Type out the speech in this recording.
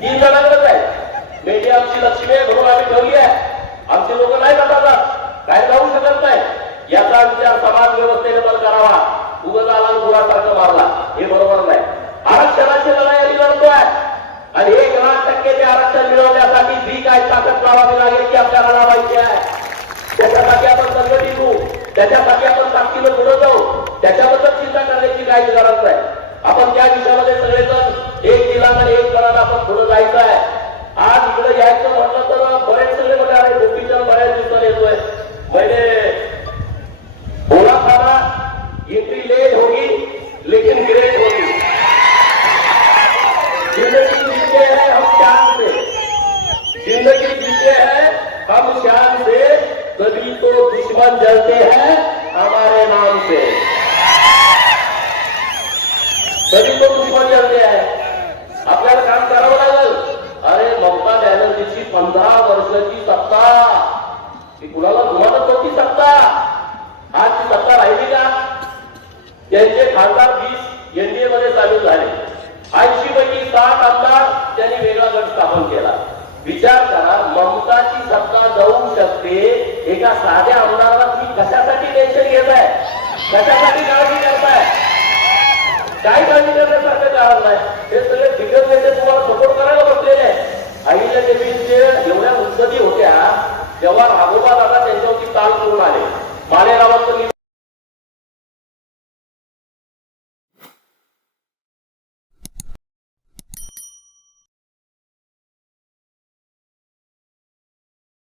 तीन जणांकडे आहे. मेंढी आमची लक्ष्मी आहे म्हणून आम्ही ठेवली आहे. आमचे लोक नाही जातात, काय जाऊ शकत नाही. याचा विचार समाज व्यवस्थेने पण करावा. उगाच आला गुरासारखं मारला, हे बरोबर नाही. आरक्षणाची लढाई आम्ही लढतोय आणि 1,00,000% ते आरक्षण मिळवण्यासाठी जी काय ताकद लावावी लागेल ती आपल्याला लावायची आहे. त्याच्यासाठी आपण संघटित होऊ, त्याच्यासाठी आपण ताकदीनं पुढे जाऊ. त्याच्याबद्दल चिंता करण्याची काही गरज नाही. आपण त्या दिशेमध्ये सगळेजण एक दिलाने एक करायला आपण पुढे जायचं आहे. आज इकडे यायचं म्हटलं तर बरेच सगळे म्हणजे अरे गोपीचंद बऱ्याच दिवसाला येतोय. मैंने बोला था ना, एंट्री लेट होगी लेकिन ग्रेट होगी. जिंदगी जीते हैं हम शान से, जिंदगी जीते हैं हम शान से, तभी तो दुश्मन जलते हैं हमारे नाम से. तभी तो दुश्मन जलते हैं. आपल्याला काम करावं लागेल. अरे ममता बॅनर्जीची 15 वर्षाची सत्ता, ती कुणाला जुमानत नव्हती सत्ता. आज ती सत्ता राहिली का? त्यांचे खासदार 20 एनडीए मध्ये सामील झाले. 80 पैकी 60 आमदार त्यांनी वेगळा गट स्थापन केला. विचार करा, ममताची सत्ता जाऊ शकते, एका साध्या आमदाराला तुम्ही कशासाठी टेन्शन घेत आहे? कशासाठी काळजी करताय? काय काळजी करण्यासारखं कारण नाही. हे सगळे दिग्गज नेते तुम्हाला सपोर्ट करायला बसलेले आहे. अहिल्या देवींचे एवढ्या उत्सवी होत्या, जेव्हा राघोबा दादा त्यांच्यावरती ताल करून आले, मालेगावात